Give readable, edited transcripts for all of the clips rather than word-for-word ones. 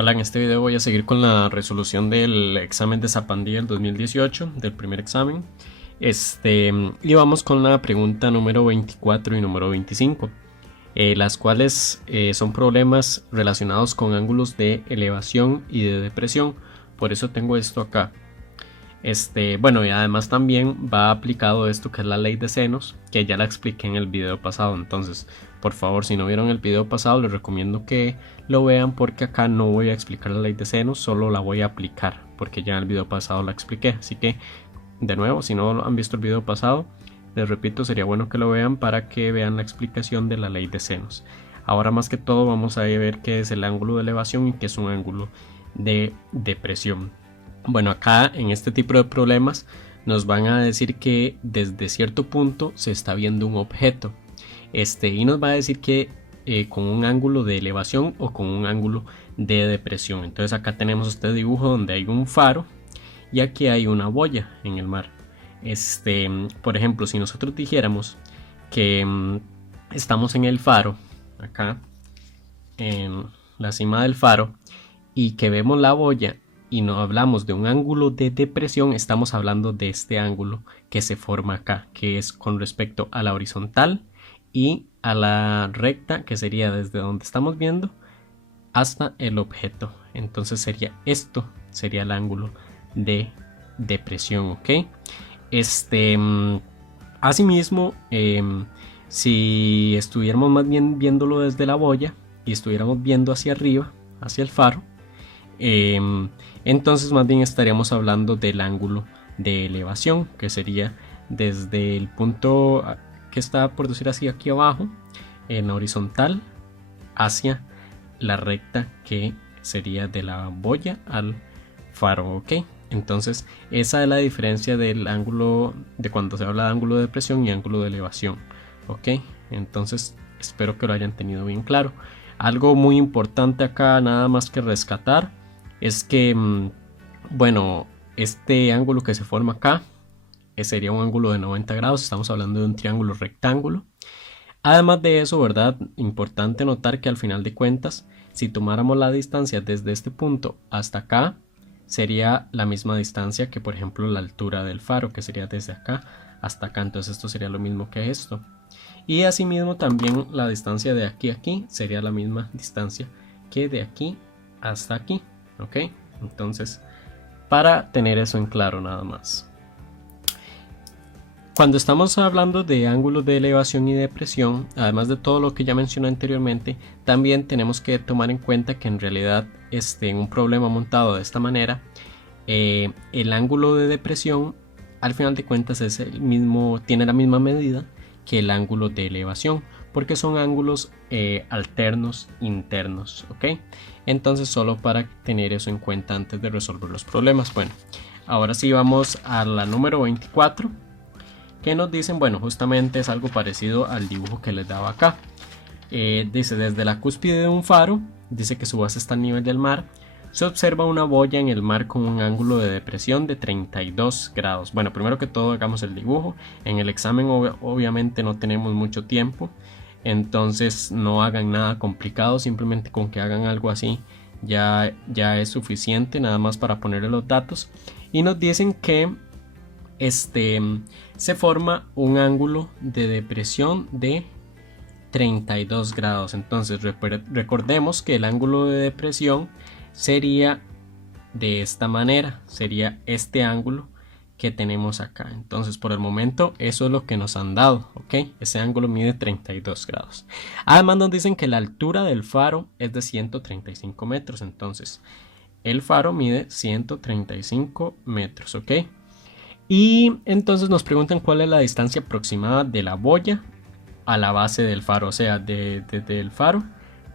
Hola, en este video voy a seguir con la resolución del examen de Zapandía del 2018, del primer examen. Y vamos con la pregunta número 24 y número 25, las cuales son problemas relacionados con ángulos de elevación y de depresión. Por eso tengo esto acá. Bueno, y además también va aplicado esto que es la ley de senos, que ya la expliqué en el video pasado. Entonces, por favor, si no vieron el video pasado, les recomiendo que lo vean, porque acá no voy a explicar la ley de senos, solo la voy a aplicar, porque ya en el video pasado la expliqué. Así que, de nuevo, si no han visto el video pasado, les repito, sería bueno que lo vean para que vean la explicación de la ley de senos. Ahora, más que todo, vamos a ver qué es el ángulo de elevación y qué es un ángulo de depresión. Bueno, acá en este tipo de problemas nos van a decir que desde cierto punto se está viendo un objeto, y nos va a decir que con un ángulo de elevación o con un ángulo de depresión. Entonces acá tenemos este dibujo donde hay un faro y aquí hay una boya en el mar. Por ejemplo, si nosotros dijéramos que estamos en el faro, acá en la cima del faro, y que vemos la boya y no hablamos de un ángulo de depresión, estamos hablando de este ángulo que se forma acá, que es con respecto a la horizontal y a la recta, que sería desde donde estamos viendo hasta el objeto. Entonces sería esto, sería el ángulo de depresión, ¿ok? Asimismo, si estuviéramos más bien viéndolo desde la boya y estuviéramos viendo hacia arriba, hacia el faro, entonces más bien estaríamos hablando del ángulo de elevación, que sería desde el punto que está, por decir así, aquí abajo en la horizontal hacia la recta, que sería de la boya al faro, ¿ok? Entonces esa es la diferencia del ángulo de cuando se habla de ángulo de depresión y ángulo de elevación, ¿ok? Entonces espero que lo hayan tenido bien claro. Algo muy importante acá, nada más que rescatar, es que, bueno, este ángulo que se forma acá sería un ángulo de 90 grados. Estamos hablando de un triángulo rectángulo. Además de eso, ¿verdad? Importante notar que al final de cuentas, si tomáramos la distancia desde este punto hasta acá, sería la misma distancia que, por ejemplo, la altura del faro, que sería desde acá hasta acá. Entonces esto sería lo mismo que esto. Y asimismo también la distancia de aquí a aquí sería la misma distancia que de aquí hasta aquí, ¿ok? Entonces, para tener eso en claro nada más. Cuando estamos hablando de ángulos de elevación y depresión, además de todo lo que ya mencioné anteriormente, también tenemos que tomar en cuenta que en realidad en un problema montado de esta manera, el ángulo de depresión al final de cuentas es el mismo, tiene la misma medida que el ángulo de elevación, porque son ángulos alternos internos, ¿ok? Entonces, solo para tener eso en cuenta antes de resolver los problemas. Bueno, ahora sí vamos a la número 24, que nos dicen, bueno, justamente es algo parecido al dibujo que les daba acá. Dice, desde la cúspide de un faro, dice que su base está al nivel del mar, se observa una boya en el mar con un ángulo de depresión de 32 grados. Bueno, primero que todo hagamos el dibujo. En el examen obviamente no tenemos mucho tiempo, entonces no hagan nada complicado, simplemente con que hagan algo así ya es suficiente, nada más para ponerle los datos. Y nos dicen que se forma un ángulo de depresión de 32 grados. Entonces recordemos que el ángulo de depresión sería de esta manera, sería este ángulo que tenemos acá. Entonces por el momento eso es lo que nos han dado, ¿ok? Ese ángulo mide 32 grados. Además nos dicen que la altura del faro es de 135 metros. Entonces el faro mide 135 metros, ¿ok? Y entonces nos preguntan cuál es la distancia aproximada de la boya a la base del faro, o sea, desde el faro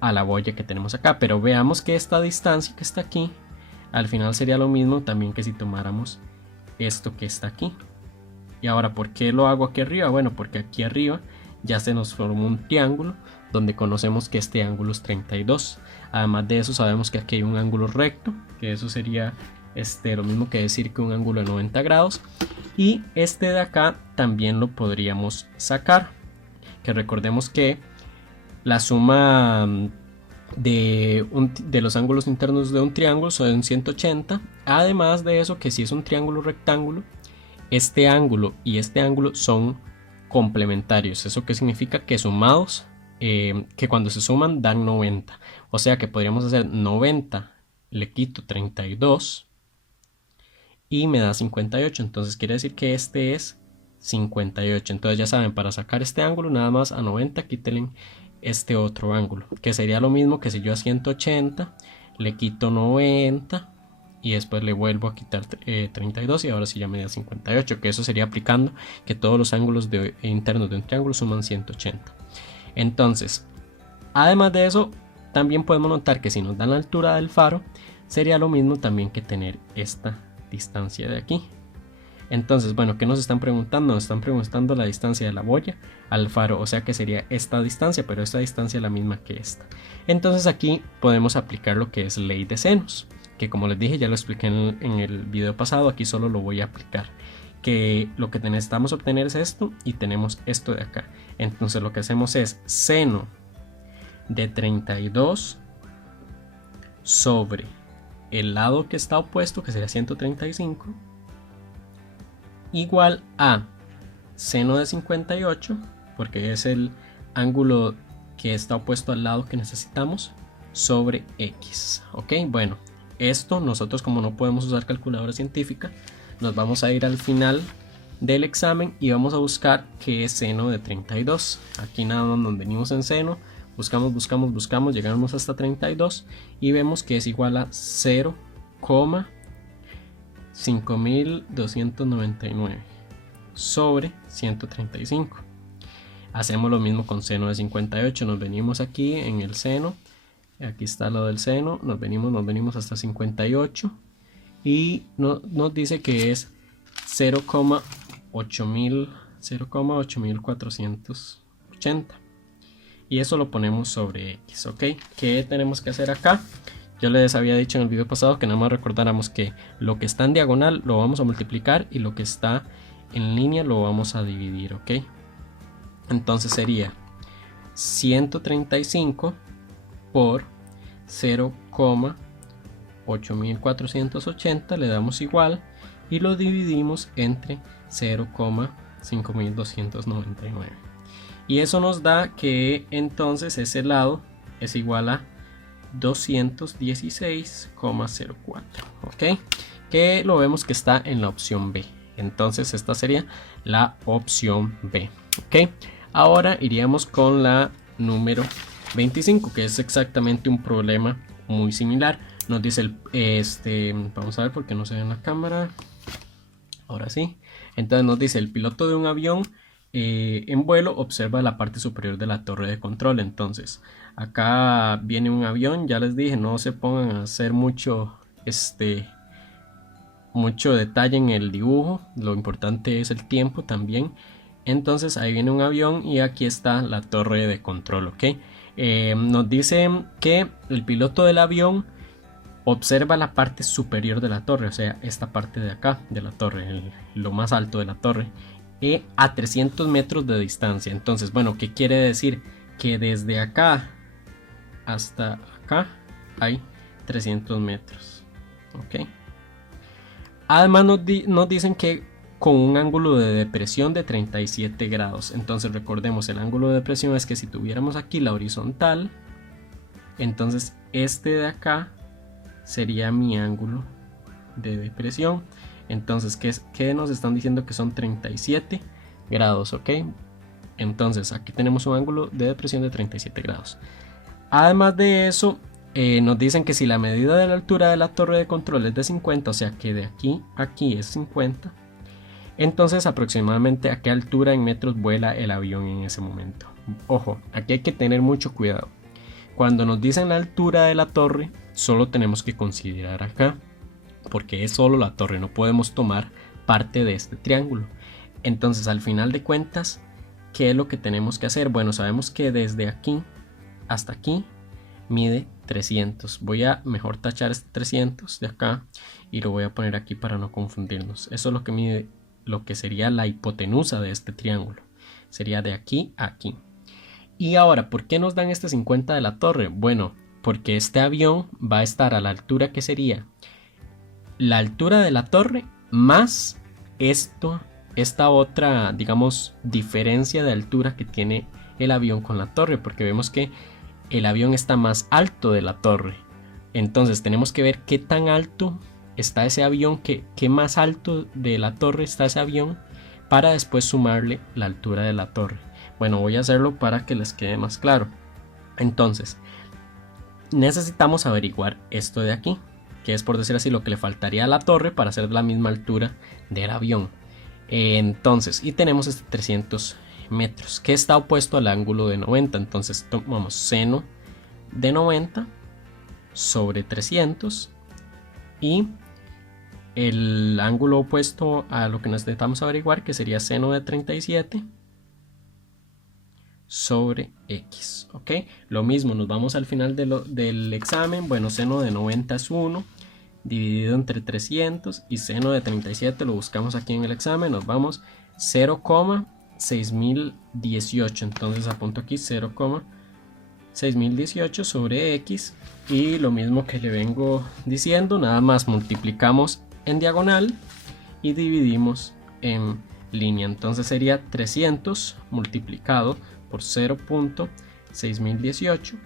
a la boya que tenemos acá. Pero veamos que esta distancia que está aquí al final sería lo mismo también que si tomáramos esto que está aquí. Y ahora, ¿por qué lo hago aquí arriba? Bueno, porque aquí arriba ya se nos formó un triángulo donde conocemos que este ángulo es 32. Además de eso, sabemos que aquí hay un ángulo recto, que eso sería lo mismo que decir que un ángulo de 90 grados. Y este de acá también lo podríamos sacar, que recordemos que la suma de los ángulos internos de un triángulo son 180. Además de eso, que si es un triángulo rectángulo, este ángulo y este ángulo son complementarios. ¿Eso qué significa? Que sumados, que cuando se suman dan 90. O sea que podríamos hacer 90, le quito 32 y me da 58. Entonces quiere decir que este es 58. Entonces ya saben, para sacar este ángulo nada más a 90 quítenle este otro ángulo, que sería lo mismo que si yo a 180 le quito 90 y después le vuelvo a quitar 32 y ahora sí ya me da 58, que eso sería aplicando que todos los ángulos internos de un triángulo suman 180. Entonces, además de eso, también podemos notar que si nos dan la altura del faro, sería lo mismo también que tener esta distancia de aquí. Entonces, bueno, ¿qué nos están preguntando? Nos están preguntando la distancia de la boya al faro, o sea que sería esta distancia, pero esta distancia es la misma que esta. Entonces aquí podemos aplicar lo que es ley de senos, que como les dije ya lo expliqué en el video pasado, aquí solo lo voy a aplicar. Que lo que necesitamos obtener es esto y tenemos esto de acá. Entonces lo que hacemos es seno de 32 sobre el lado que está opuesto, que sería 135, igual a seno de 58, porque es el ángulo que está opuesto al lado que necesitamos, sobre x. Ok, bueno, esto nosotros, como no podemos usar calculadora científica, nos vamos a ir al final del examen y vamos a buscar qué es seno de 32. Aquí nada más nos venimos en seno, buscamos, llegamos hasta 32 y vemos que es igual a 0,5299 sobre 135. Hacemos lo mismo con seno de 58, nos venimos aquí en el seno, aquí está lo del seno, nos venimos hasta 58 y nos dice que es 0,8480 y eso lo ponemos sobre x. Ok, ¿qué tenemos que hacer acá? Yo les había dicho en el video pasado que nada más recordáramos que lo que está en diagonal lo vamos a multiplicar y lo que está en línea lo vamos a dividir. Ok, entonces sería 135 por 0,8480, le damos igual y lo dividimos entre 0,5299 y eso nos da que entonces ese lado es igual a 216,04. ok, que lo vemos que está en la opción B. Entonces esta sería la opción B. ok, ahora iríamos con la número 25, que es exactamente un problema muy similar. Nos dice vamos a ver porque no se ve en la cámara. Ahora sí. Entonces nos dice: el piloto de un avión en vuelo observa la parte superior de la torre de control. Entonces acá viene un avión, ya les dije, no se pongan a hacer mucho detalle en el dibujo, lo importante es el tiempo también. Entonces ahí viene un avión y aquí está la torre de control. ok, nos dice que el piloto del avión observa la parte superior de la torre, o sea, esta parte de acá de la torre, lo más alto de la torre, a 300 metros de distancia. Entonces, bueno, ¿qué quiere decir? Que desde acá hasta acá hay 300 metros. ok, además nos dicen que con un ángulo de depresión de 37 grados. Entonces recordemos, el ángulo de depresión es que si tuviéramos aquí la horizontal, entonces este de acá sería mi ángulo de depresión. Entonces, ¿qué nos están diciendo? Que son 37 grados, ok. Entonces aquí tenemos un ángulo de depresión de 37 grados. Además de eso, nos dicen que si la medida de la altura de la torre de control es de 50, o sea que de aquí a aquí es 50, entonces aproximadamente a qué altura en metros vuela el avión en ese momento. Ojo, aquí hay que tener mucho cuidado. Cuando nos dicen la altura de la torre, solo tenemos que considerar acá, porque es solo la torre, no podemos tomar parte de este triángulo. Entonces al final de cuentas, ¿qué es lo que tenemos que hacer? Bueno, sabemos que desde aquí hasta aquí mide 300. Voy a mejor tachar este 300 de acá y lo voy a poner aquí para no confundirnos. Eso es lo que mide, lo que sería la hipotenusa de este triángulo. Sería de aquí a aquí. Y ahora, ¿por qué nos dan este 50 de la torre? Bueno, porque este avión va a estar a la altura que sería la altura de la torre más esta otra, digamos, diferencia de altura que tiene el avión con la torre, porque vemos que el avión está más alto de la torre. Entonces tenemos que ver qué tan alto está ese avión, qué más alto de la torre está ese avión, para después sumarle la altura de la torre. Bueno, voy a hacerlo para que les quede más claro. Entonces, necesitamos averiguar esto de aquí, que es, por decir así, lo que le faltaría a la torre para hacer la misma altura del avión. Entonces, y tenemos este 300 metros, que está opuesto al ángulo de 90. Entonces tomamos seno de 90 sobre 300 y el ángulo opuesto a lo que necesitamos averiguar, que sería seno de 37 sobre x. Ok, lo mismo, nos vamos al final del examen. Bueno, seno de 90 es 1 dividido entre 300 y seno de 37 lo buscamos aquí en el examen, nos vamos 0,6018. Entonces apunto aquí 0,6018 sobre x, y lo mismo que le vengo diciendo, nada más multiplicamos en diagonal y dividimos en línea. Entonces sería 300 multiplicado por 0,6018,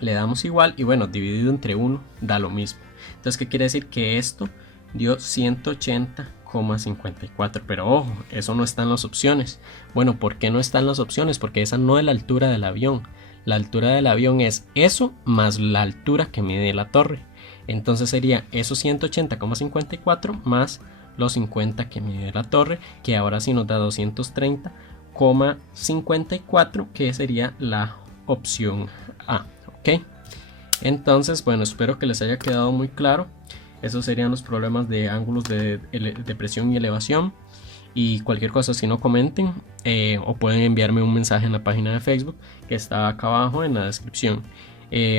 le damos igual, y bueno, dividido entre 1 da lo mismo. Entonces, ¿qué quiere decir? Que esto dio 180,54. Pero ojo, eso no está en las opciones. Bueno, ¿por qué no está en las opciones? Porque esa no es la altura del avión. La altura del avión es eso más la altura que mide la torre. Entonces sería esos 180,54 más los 50 que mide la torre, que ahora sí nos da 230,54, que sería la opción A. ¿Ok? Entonces, bueno, espero que les haya quedado muy claro. Esos serían los problemas de ángulos de presión y elevación. Y cualquier cosa, si no, comenten o pueden enviarme un mensaje en la página de Facebook que está acá abajo en la descripción.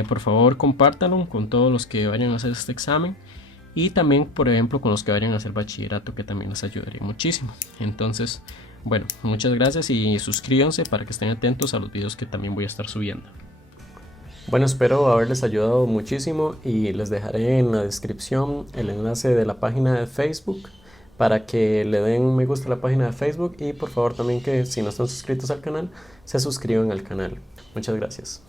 Por favor, compártanlo con todos los que vayan a hacer este examen, y también, por ejemplo, con los que vayan a hacer bachillerato, que también les ayudaría muchísimo. Entonces, bueno, muchas gracias y suscríbanse para que estén atentos a los videos que también voy a estar subiendo. Bueno, espero haberles ayudado muchísimo, y les dejaré en la descripción el enlace de la página de Facebook para que le den un me gusta a la página de Facebook, y por favor también que si no están suscritos al canal, se suscriban al canal. Muchas gracias.